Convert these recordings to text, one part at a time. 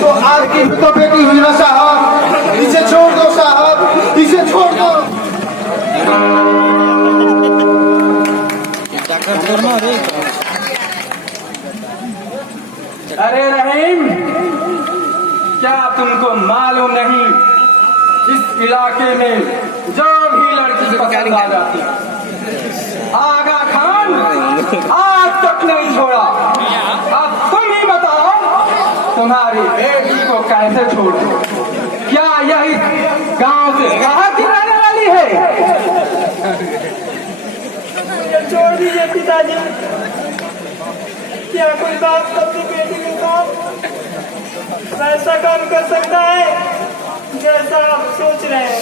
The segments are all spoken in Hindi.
तो आपकी भी तो बेटी हुई ना साहब, इसे छोड़ दो साहब, इसे छोड़ दो। अरे रहीम, क्या तुमको मालूम नहीं इस इलाके में जो भी लड़की पसंद आ जाती आगा खान आज तक नहीं छोड़ा। अब तुम ही बताओ तुम्हारी बेटी को कैसे छोड़ दो? क्या यही गांव से बाहर की रहने वाली है? छोड़ दीजिए पिताजी, क्या कोई बाप अपनी बेटी के साथ वैसा काम कर सकता है जैसा आप सोच रहे हैं?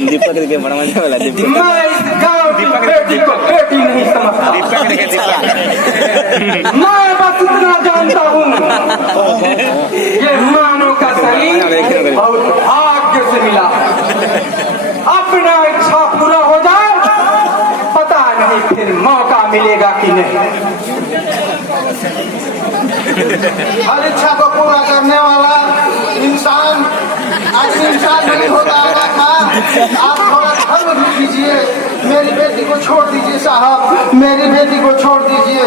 दीपक के बड़ा मजा वाला दीपक। मैं इस गांव की बेटी को बेटी नहीं समझता। मैं बस इतना जानता हूँ ये मानो का शरीर बहुत भाग्य से मिला। अपना इच्छा पूरा हो जाए, पता नहीं फिर मौका मिलेगा कि नहीं। हर इच्छा को पूरा करने वाला इंसान आखिर इंसान नहीं होता था। आप थोड़ा धर्म भी कीजिए, मेरी बेटी को छोड़ दीजिए साहब, मेरी बेटी को छोड़ दीजिए।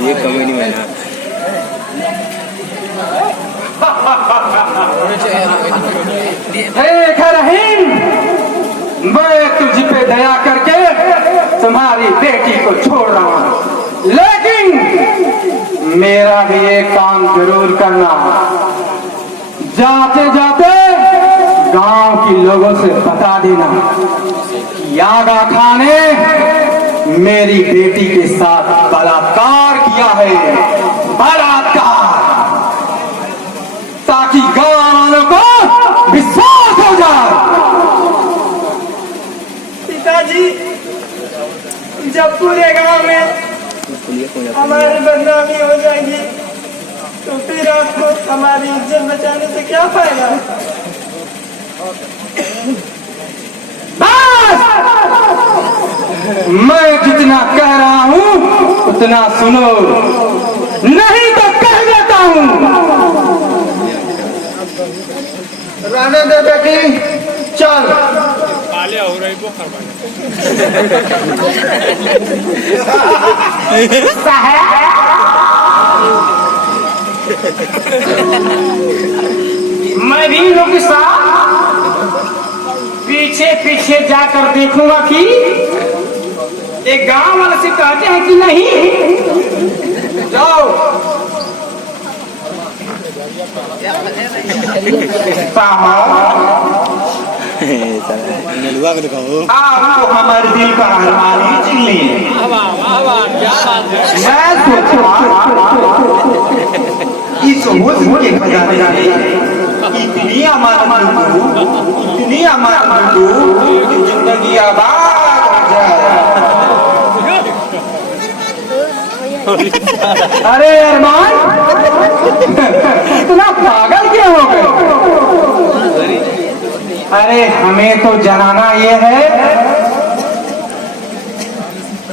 ये कॉमेडी में है। रहीम, मैं तुझ पे दया करके तुम्हारी बेटी को छोड़ रहा हूँ, लेकिन मेरा भी एक काम जरूर करना। जाते जाते गांव के लोगों से बता देना कि आगा खान ने मेरी बेटी के साथ बलात्कार किया है, बलात्कार, ताकि गांव वालों को विश्वास हो जाए। पिताजी, जब पूरे गांव में हमारी बदनामी हो जाएगी तो फिर आपको हमारी इज्जत बचाने से क्या फायदा? बस मैं जितना कह रहा हूँ उतना सुनो, नहीं तो कह देता हूँ। रहने दे बेटी, चल। मैं भी लोग के साथ पीछे पीछे जाकर देखूंगा कि एक गांव वाले से कहते हैं कि नहीं। जाओ आपको हमारे दिल का अरमान ही चिन लिए। मैं सोचा इस हुस्न के खजाने इतनी अमानत दो कि जिंदगी आबाद हो जाए। अरे अरमान, इतना पागल क्यों हो गए? अरे हमें तो जनाना ये है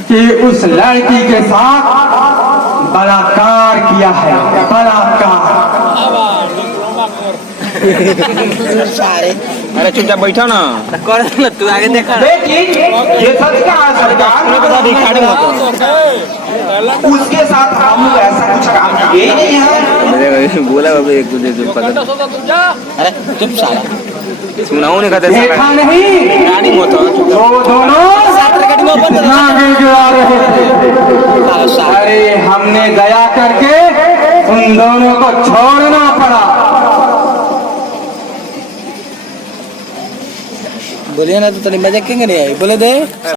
कि उस लड़की के साथ बलात्कार किया है, बलात्कार। अरे चुपचाप बैठो ना, तू आगे देखा। बेटी, ये सच कहा सरकार? उसके साथ हम लोग ऐसा कुछ काम किए ही नहीं है। बोला बाबू एक दूसरे पता। अरे चुप साला, सुनाओ नहीं कहते। देखा नहीं गाड़ी मत वो दोनों कितना गिड़गिड़ा रहे थे। अरे हमने दया करके उन दोनों को छोड़ना पड़ा। बोलिए ना तो तनी मजा क्यों नहीं आई, बोले दे।